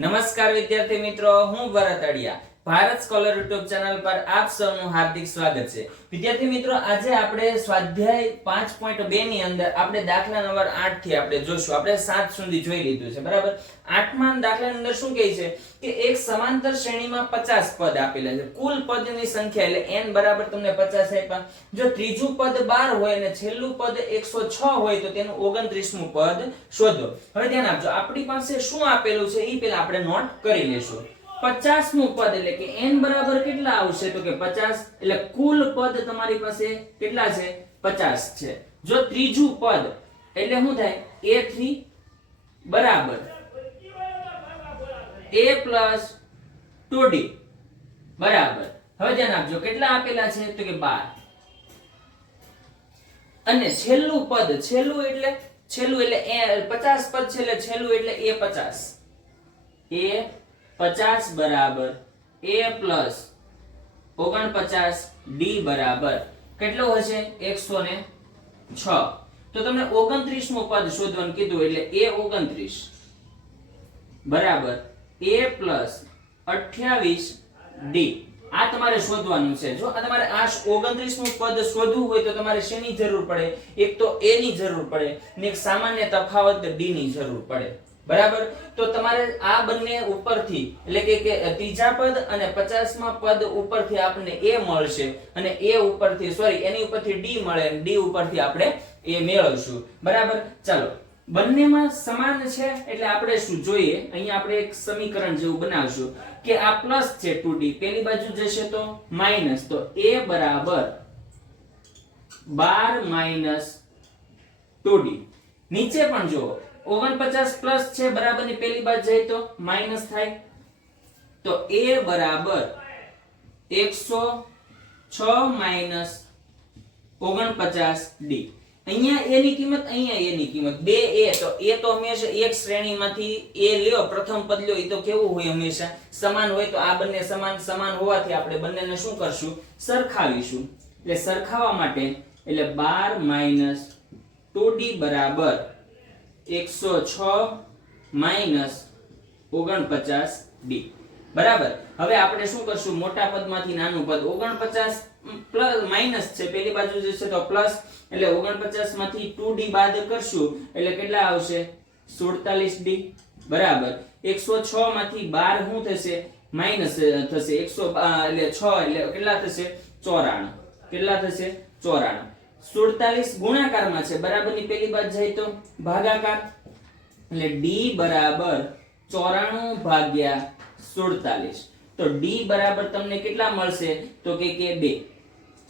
નમસ્કાર વિદ્યાર્થી મિત્રો, હું ભરત અડિયા ભારત સ્કોલર યુટ્યુબ ચેનલ પર આપ સૌનું હાર્દિક સ્વાગત છે. વિદ્યાર્થી મિત્રો, આજે આપણે સ્વાધ્યાય 5.2 ની અંદર આપણે દાખલા નંબર 8 થી આપણે જોશું. આપણે 7 સુધી જોઈ લીધું છે, બરાબર. 8માં દાખલાની અંદર શું કહે છે કે એક સમાંતર શ્રેણીમાં 50 પદ આપેલા છે. કુલ પદની સંખ્યા એટલે n બરાબર તમને 50 આપ્યા. જો ત્રીજું પદ 12 હોય અને છેલ્લું પદ 106 હોય તો તેનું 29મું પદ શોધો. હવે ધ્યાન આપજો, આપણી પાસે શું આપેલું છે એ પહેલા આપણે નોટ કરી લેશું. 50મું પદ એટલે કે n બરાબર કેટલા આવશે તો કે 50, એટલે કુલ પદ તમારી પાસે કેટલા છે? 50 છે. જો ત્રીજું પદ એટલે શું થાય? a3 બરાબર a plus 2d બરાબર. હવે ધ્યાન આપજો, કેટલા આપેલા છે તો કે 12. અને છેલ્લું પદ, છેલ્લું એટલે 50 પદ છે એટલે છેલ્લું એટલે a50 બરાબર a plus 49 d બરાબર કેટલો હશે? 106. તો તમને 29મું પદ શોધવાનું કીધું એટલે a29 બરાબર a plus 28 d. આ તમારે શોધવાનું છે. જો આ તમારે આ 29મું પદ શોધવું હોય તો તમારે શેની જરૂર પડે? એક તો a ની જરૂર પડે ને એક સામાન્ય તફાવત d ની જરૂર પડે, બરાબર. તો તમારે આ બંને ઉપરથી એટલે કે ત્રીજા પદ અને 50મા પદ ઉપરથી આપણને a મળશે અને a ઉપરથી એની ઉપરથી d મળે અને d ઉપરથી આપણે a મેળવશું, બરાબર. ચાલો, બંનેમાં સમાન છે એટલે આપણે શું જોઈએ? અહીંયા આપણે એક સમીકરણ જેવું બનાવશું કે આ પ્લસ છે 2d, પેલી બાજુ જશે તો માઈનસ, તો a બરાબર 12 માઈનસ 2d. નીચે પણ જુઓ, 49 પ્લસ છે બરાબરની પેલી બાજુ જાય તો માઈનસ થાય, તો a બરાબર 106 માઈનસ 49d. અહીંયા a ની કિંમત, અહીંયા a ની કિંમત, બે a, તો a તો હંમેશા એક શ્રેણીમાંથી a લ્યો, પ્રથમ પદ લ્યો, એ તો કેવું હોય? હંમેશા સમાન હોય. તો આ બંને સમાન હોવાથી આપણે બંનેને શું કરશું? સરખાવીશું. એટલે સરખાવવા માટે એટલે 12 માઈનસ 2d બરાબર 106 માઈનસ 49d બરાબર. હવે આપણે શું કરશું? મોટા પદમાંથી નાનું પદ 49 પ્લસ માઈનસ છે, પેલી બાજુ જશે તો પ્લસ, એટલે 49 માંથી 2d બાદ કરશું એટલે કેટલા આવશે? 47d બરાબર. 106 માંથી 12 શું થશે? માઈનસ થશે. 100 એટલે 6 એટલે કેટલા થશે? 94. કેટલા થશે? 94. 47 ગુણાકારમાં છે, બરાબરની પેલી બાજુ જાય તો ભાગાકાર, એટલે d બરાબર 94 ભાગ્યા 47. તો d બરાબર તમને કેટલા મળશે તો કે 2.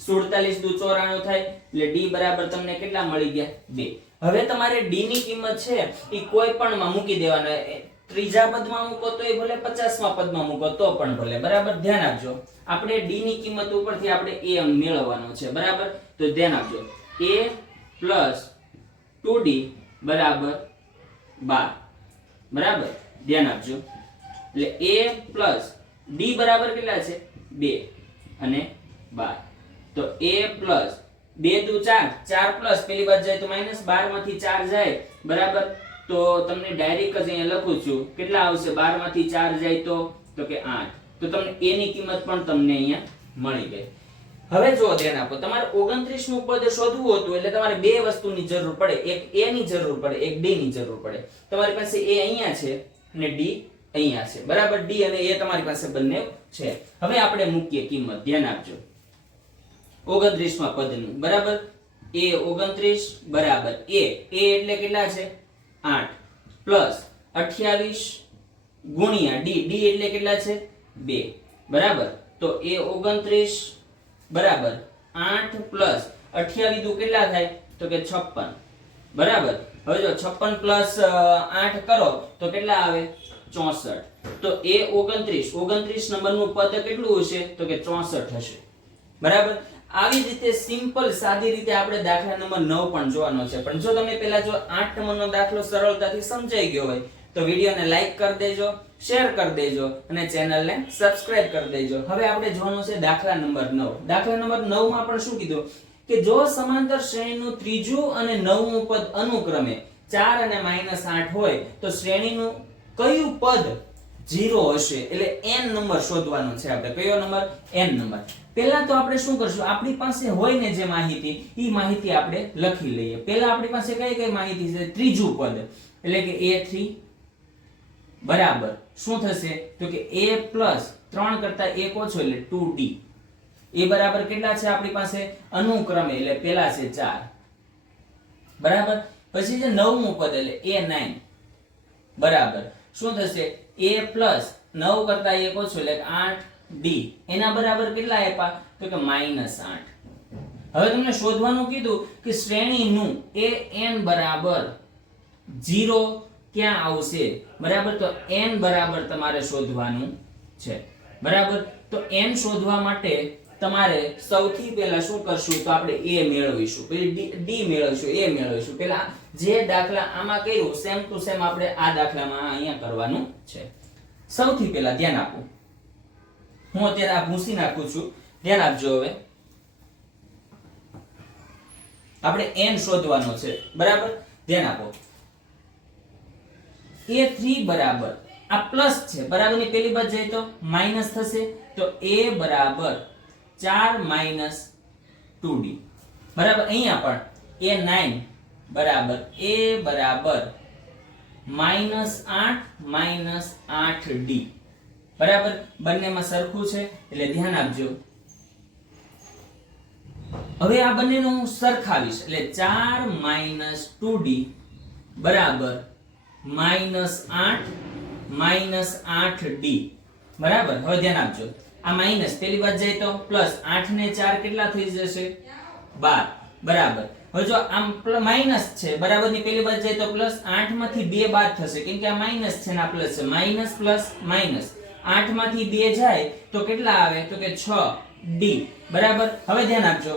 47 દુ 94 થાય એટલે d બરાબર તમને કેટલા મળી ગયા? 2. હવે તમારે d ની કિંમત છે એ કોઈ પણ માં મૂકી દેવાનો. ત્રીજા પદમાં મૂકો તોય ભલે, 50મા પદમાં મૂકો તો પણ ભલે, બરાબર. ધ્યાન આપજો, આપણે d ની કિંમત ઉપરથી આપણે a મેળવવાનો છે, બરાબર. તો ધ્યાન આપજો, a plus 2d બરાબર 12 બરાબર. ધ્યાન આપજો, એટલે a plus d બરાબર કેટલા છે? 2 અને 12. તો a plus 2 દુ 4, 4 પ્લસ પેલી બાજુ જાય તો માઈનસ, 12 માંથી 4 જાય બરાબર. તો તમને ડાયરેક્ટ જ અહીંયા લખું છું, કેટલા આવશે? 12 માંથી 4 જાય તો કે 8. તો તમને a ની કિંમત પણ તમને અહીંયા મળી ગઈ. હવે જો ધ્યાન આપો, તમારે 29મું પદ શોધવું હતું એટલે તમારે બે વસ્તુની જરૂર પડે. એક a ની જરૂર પડે, એક d ની જરૂર પડે. તમારી પાસે a અહીંયા છે અને d અહીંયા છે, બરાબર. d અને a તમારી પાસે બંને છે. હવે આપણે મૂકીએ કિંમત. ધ્યાન આપજો, 29મા પદનું, બરાબર. a 29 બરાબર a એટલે કેટલા છે? 8 પ્લસ 28 ગુણ્યા d એટલે કેટલા છે? 2 બરાબર. તો a 29 બરાબર 8 પ્લસ 28 દુ કેટલા થાય તો કે 56 બરાબર. હવે જો 56 પ્લસ 8 કરો તો કેટલા આવે? 64. તો a 29 નંબરનું પદ કેટલું હશે તો કે 64 હશે, બરાબર. આવી રીતે સિમ્પલ સાદી રીતે આપણે દાખલા નંબર 9 પણ જોવાનો છે. પણ જો તમે પહેલા જો 8 નંબરનો દાખલો સરળતાથી સમજાઈ ગયો હોય તો વિડિયોને લાઈક કરી દેજો, શેર કરી દેજો અને ચેનલને સબસ્ક્રાઇબ કરી દેજો. હવે આપણે જોવાનું છે દાખલા નંબર 9. દાખલા નંબર 9 માં પણ શું કીધું કે જો સમાંતર શ્રેણીનું ત્રીજું અને નવમું પદ અનુક્રમે 4 અને -8 હોય તો શ્રેણીનું કયું પદ 0 હશે એટલે n નંબર શોધવાનો છે આપણે. કયો નંબર? n number. પહેલા તો આપણે શું કરશું, આપણી પાસે હોય ને જે માહિતી ઈ માહિતી આપણે લખી લઈએ. પહેલા આપણી પાસે કઈ કઈ માહિતી છે? ત્રીજું પદ એટલે કે a3 બરાબર શું થશે તો કે a પ્લસ 3 કરતા 1 ઓછો એટલે 2d. એ બરાબર કેટલા છે આપણી પાસે? અનુક્રમે એટલે પહેલા છે 4 બરાબર. પછી છે નવમું પદ એટલે a9 બરાબર શું થશે? a પ્લસ 9 કરતા 1 ઓછો એટલે 8d. એના બરાબર કેટલા આપ્યા તો કે -8. હવે તમને શોધવાનું કીધું કે શ્રેણીનું an બરાબર 0 ક્યાં આવશે બરાબર. તો n બરાબર તમારે શોધવાનું છે બરાબર. તો n શોધવા માટે તમારે સૌથી પહેલા શું કરશું તો આપણે a મેળવીશું, પછી d મેળવીશું, a મેળવીશું. પહેલા જે દાખલા આમાં કર્યું સેમ ટુ સેમ આપણે આ દાખલામાં અહીંયા કરવાનું છે. સૌથી પહેલા ધ્યાન આપો, હું અત્યારે આ ભૂંસી નાખું છું, ધ્યાન આપજો. હવે આપણે n શોધવાનો છે બરાબર. ધ્યાન આપો. a3 બરાબર આ પ્લસ છે બરાબર ની પેલી બાજુ જાય તો માઈનસ થશે તો a બરાબર 4 - 2d બરાબર. અહીંયા પણ a9 બરાબર a બરાબર -8 - 8d બરાબર. બંનેમાં સરખું છે એટલે ધ્યાન આપજો. હવે આ બંનેનું હું સરખાવીશ એટલે 4 - 2d બરાબર -8 - 8d બરાબર. હવે ધ્યાન આપજો, આ માઈનસ પેલી બાજુ જાય તો પ્લસ 8 ને 4 કેટલા થઈ જશે? 12 બરાબર. હવે જો આમ માઈનસ છે બરાબર ની પેલી બાજુ જાય તો પ્લસ 8 માંથી 2 બાદ થશે કેમ કે આ માઈનસ છે ને આ પ્લસ છે. માઈનસ પ્લસ માઈનસ 8 માંથી 2 જાય તો કેટલા આવે તો કે 6d બરાબર. હવે ધ્યાન આપજો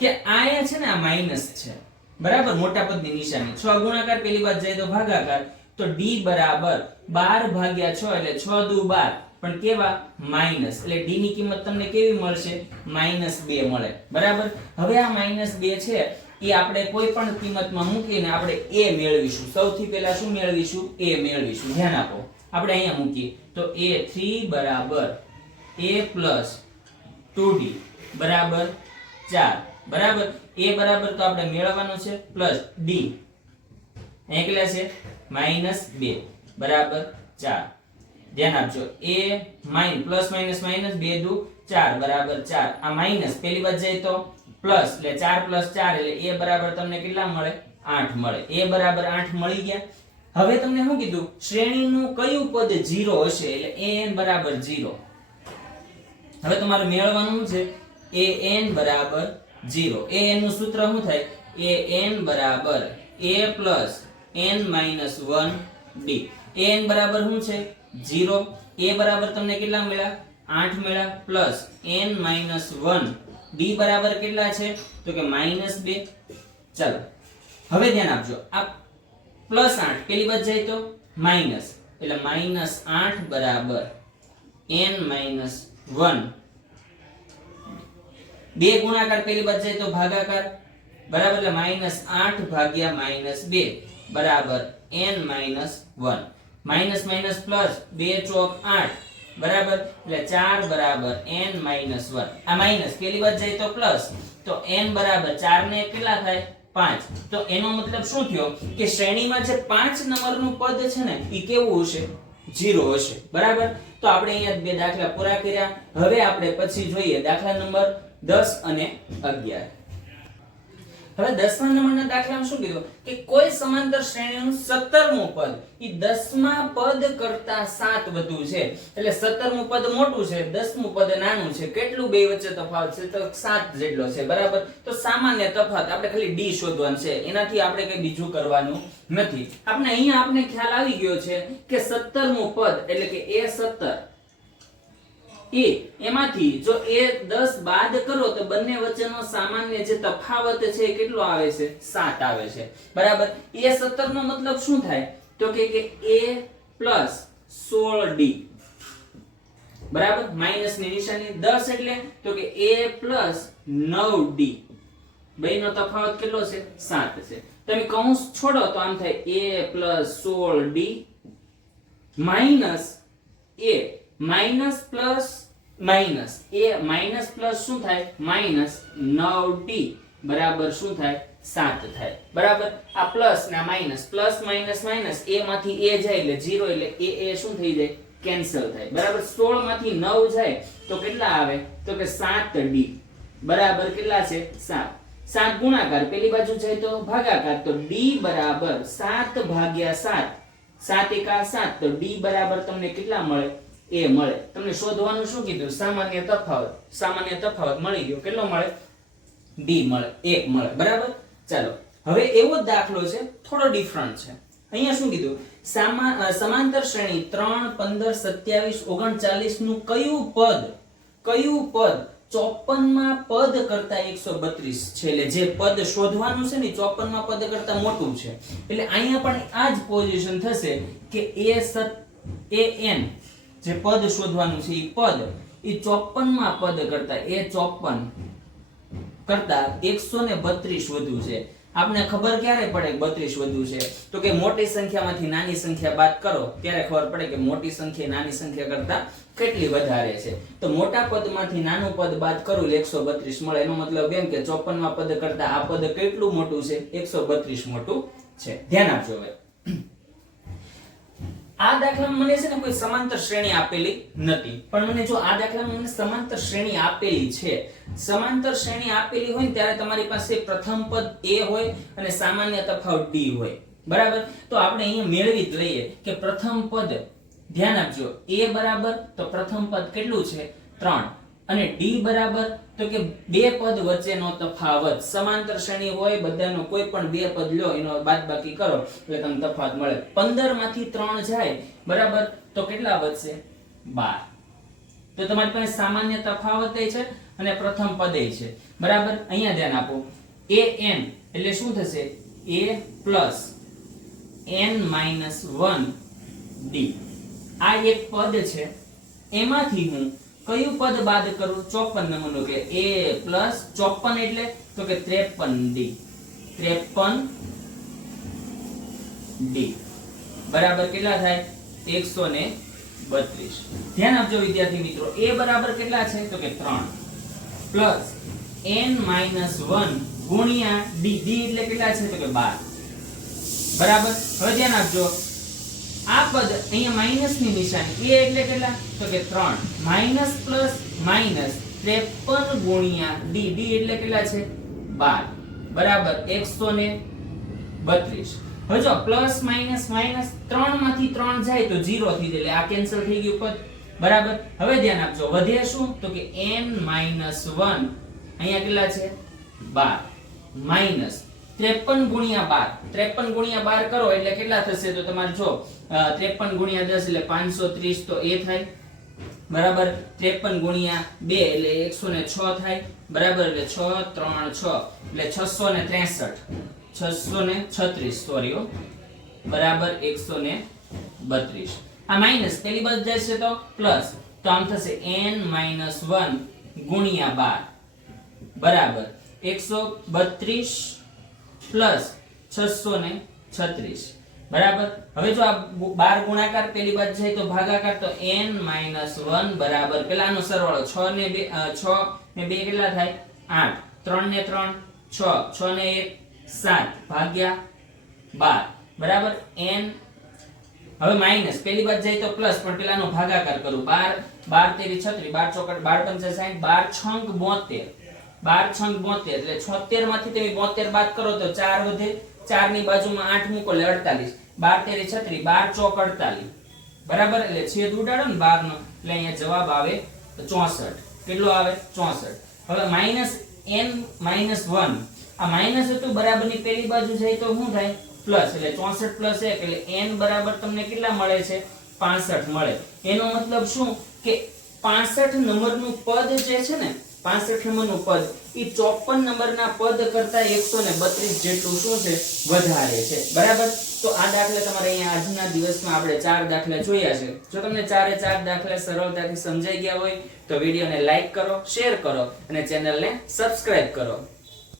કે આ છે ને આ માઈનસ છે બરાબર, મોટા પદની નિશાની. 6 ગુણાકાર પેલી બાજુ જાય તો ભાગાકાર તો d બરાબર 12 ભાગ્યા 6 એટલે 6 દુ 12 પણ કેવા? માઈનસ. એટલે d ની કિંમત તમને કેવી મળશે? -2 મળે બરાબર. હવે આ -2 છે એ આપણે કોઈ પણ કિંમતમાં મૂકીને આપણે a મેળવીશું. સૌથી પહેલા શું મેળવીશું? a મેળવીશું. ધ્યાન આપો, આપણે અહીંયા મૂકીએ તો a3 બરાબર a પ્લસ 2d બરાબર 4 બરાબર. a બરાબર તો આપણે મેળવવાનો છે પ્લસ d અહીંયા કેટલા છે? -2 બરાબર 4. ધ્યાન આપજો, a પ્લસ માઈનસ માઈનસ 2 દુ 4 બરાબર 4. આ માઈનસ પેલી બાજુ જાય તો પ્લસ એટલે 4 + 4 એટલે a બરાબર તમને કેટલા મળે? 8 મળે. a બરાબર 8 મળી ગયા. હવે તમને શું કીધું? શ્રેણીનું કયું પદ 0 હશે એટલે an બરાબર 0. હવે તમારે મેળવવાનું છે an બરાબર 0. an નું સૂત્ર શું થાય? an બરાબર a plus n minus 1d. an બરાબર શું છે? 0. a બરાબર તમને કેટલા મળ્યા? 8 મળ્યા પ્લસ n માઈનસ 1 d બરાબર કેટલા છે તો કે -2. ચાલો હવે ધ્યાન આપજો, આ પ્લસ 8 પેલી બાજુ જાય તો માઈનસ એટલે -8 બરાબર n માઈનસ 1. 2 ગુણાકાર પેલી બાજુ જાય તો ભાગાકાર બરાબર એટલે -8 ભાગ્યા -2 બરાબર n minus 1. Minus minus plus 2 ચોક 8 બરાબર એટલે 4 બરાબર n માઈનસ 1. આ માઈનસ પેલી બાજુ જાય તો પ્લસ તો n બરાબર 4 ને કેટલા થાય? 5. તો એનો મતલબ શું થયો કે શ્રેણીમાં જે 5 નંબરનું પદ છે ને ઈ કેવું હશે? 0 હશે બરાબર. તો આપણે અહીંયા બે દાખલા પૂરા કર્યા. હવે આપણે પછી જોઈએ દાખલા નંબર 10 અને 11. હવે 10મા નંબરના દાખલામાં શું કીધું કે કોઈ સમાંતર શ્રેણીનું 17મું પદ ઈ 10મા પદ કરતા 7 વધુ છે. એટલે 17મું પદ મોટું છે, 10મું પદ નાનું છે. કેટલું બે વચ્ચે તફાવત છે? તો 7 જેટલો છે બરાબર. તો સામાન્ય તફાવત આપણે ખાલી d શોધવાનું છે, એનાથી આપણે કઈ બીજું કરવાનું નથી. આપણે અહીંયા આપણે ખ્યાલ આવી ગયો છે કે 17મું પદ એટલે કે a17 એમાંથી જો a10 બાદ કરો તો બંને વચ્ચેનો સામાન્ય જે તફાવત છે એ કેટલો આવે છે? 7 આવે છે બરાબર. a17 નો મતલબ શું થાય તો કે a પ્લસ 16d બરાબર. માઈનસ ની નિશાની 10 એટલે તો કે a પ્લસ 9d. બેનો તફાવત કેટલો છે? 7 છે. તમે કૌંસ છોડો તો આમ થાય a plus 16d minus a minus plus minus a minus plus શું થાય માઇનસ 9d બરાબર શું થાય 7 થાય બરાબર આ પ્લસ ને minus plus minus minus a માંથી a જાય એટલે 0 એટલે a શું થઈ જાય કેન્સલ થાય બરાબર 16 માંથી 9 જાય તો કેટલા આવે તો કે 7d બરાબર કેટલા છે 7 7 ગુણાકાર પેલી બાજુ જાય તો ભાગાકાર તો d બરાબર 7 ભાગ્યા 7 7 એકા 7 તો d બરાબર તમને કેટલા મળે a મળે તમને શોધવાનું શું કીધું સામાન્ય તફાવત મળી ગયો કેટલો મળે d મળે 1 મળે બરાબર ચાલો હવે એવો જ દાખલો છે થોડો ડિફરન્ટ છે અહીંયા શું કીધું સમાંતર શ્રેણી 3 15 27 39 નું કયું પદ 54 માં પદ કરતા 132 છે એટલે જે પદ શોધવાનું છે ને 54 માં પદ કરતા મોટું છે એટલે અહીંયા પણ આ જ પોઝિશન થશે કે an જે પદ શોધવાનું છે એ પદ એ 54 માં પદ કરતા a54 કરતા 132 વધુ છે आपने खबर क्यारे पड़े 32 વધુ છે તો કે મોટી સંખ્યામાંથી નાની સંખ્યા બાદ કરો ત્યારે ખબર પડે કે મોટી સંખ્યા નાની સંખ્યા કરતા કેટલી વધારે છે તો મોટા પદમાંથી નાનું પદ બાદ કરું એટલે 132 મળે એનો મતલબ એમ કે 54 માં પદ કરતા આ પદ કેટલું મોટું છે 132 મોટું છે ધ્યાન આપજો હવે આ દાખલામાં મને છે ને કોઈ સમાંતર શ્રેણી આપેલી નથી પણ મને જો આ દાખલામાં મને સમાંતર શ્રેણી આપેલી છે સમાંતર શ્રેણી આપેલી હોય ને ત્યારે તમારી પાસે પ્રથમ પદ a હોય અને સામાન્ય તફાવત d હોય બરાબર તો આપણે અહીંયા મેળવી જ લઈએ કે પ્રથમ પદ ધ્યાન આપજો a બરાબર તો પ્રથમ પદ કેટલું છે 3 અને d બરાબર તો કે બે પદ વચ્ચેનો તફાવત સમાંતર શ્રેણી હોય બધાનો કોઈ પણ બે પદ લો એનો બાદબાકી કરો એટલે તમને તફાવત મળે 15 માંથી 3 જાય બરાબર તો કેટલા વધશે 12 તો તમારી પાસે સામાન્ય તફાવત છે અને પ્રથમ પદ છે બરાબર અહીંયા ધ્યાન આપો an એટલે શું થશે a n - 1 d આ એક પદ છે એમાંથી હું કયું પદ બાદ કરું 54 નંબરનો કે a + 54 એટલે તો કે 53d 53d બરાબર કેટલા થાય 132 ધ્યાન આપજો વિદ્યાર્થી મિત્રો a બરાબર કેટલા છે તો કે 3 પ્લસ n - 1 ગુણ્યા d d એટલે કેટલા છે તો કે 12 બરાબર હવે ધ્યાન આપજો આ પદ અહીંયા માઈનસ ની નિશાની a એટલે કેટલા તો કે 3 માઈનસ પ્લસ માઈનસ 53 ગુણ્યા d d એટલે કેટલા છે 12 બરાબર 132 હવે જો પ્લસ માઈનસ માઈનસ 3 માંથી 3 જાય તો 0 થઈ જાય એટલે આ કેન્સલ થઈ ગયું પદ બરાબર હવે ધ્યાન આપજો વધે શું તો કે n - 1 અહીંયા કેટલા છે 12 માઈનસ 53 ગુણ્યા 12 કરો એટલે કેટલા થશે તો તમારે જો 53 ગુણ્યા 10 એટલે 530 તો એ થાય બરાબર 53 ગુણ્યા 2 એટલે 106 થાય બરાબર એટલે 6 3 6 એટલે 636 સોરી બરાબર 132 આ માઈનસ પેલી બાજુ જશે તો પ્લસ તો આમ થશે n - 1 ગુણ્યા 12 બરાબર 132 પ્લસ 636 બરાબર હવે જો આ 12 ગુણાકાર પેલી બાજુ જાય તો ભાગાકાર તો n - 1 બરાબર પેલાનો સરવાળો 6 ને 2 કેટલા થાય 8 3 ને 3 6 6 ને 1 7 ભાગ્યા 12 બરાબર n હવે માઈનસ પેલી બાજુ જાય તો પ્લસ પણ પેલાનો ભાગાકાર કરું 12 13 36 12 ચોકડ 12 50 60 12 છંગ 72 એટલે 76 માંથી તમે 72 બાદ કરો તો 4 વધે 4 ની બાજુમાં 8 મૂકો એટલે 48 12 13 36 12 ચોક 48 બરાબર એટલે છેદ ઉડાડો ને 12 નો એટલે અહીંયા જવાબ આવે 64 કેટલો આવે 64 હવે માઈનસ n - 1 આ માઈનસ હતું બરાબરની પેલી બાજુ જાય તો શું થાય પ્લસ એટલે 64 પ્લસ 1 એટલે n બરાબર તમને કેટલા મળે છે 65 મળે એનો મતલબ શું કે 65 નંબરનું પદ જે છે ને 65 નંબરનું પદ ઈ 54 નંબરના પદ કરતા 132 જેટલું શું છે વધારે છે બરાબર તો આ દાખલા તમારે અહીંયા આજના દિવસમાં આપણે 4 દાખલા જોયા છે જો તમને 4 દાખલા સરળતાથી સમજાઈ ગયા હોય તો વિડિયોને લાઈક કરો શેર કરો અને ચેનલને સબસ્ક્રાઇબ કરો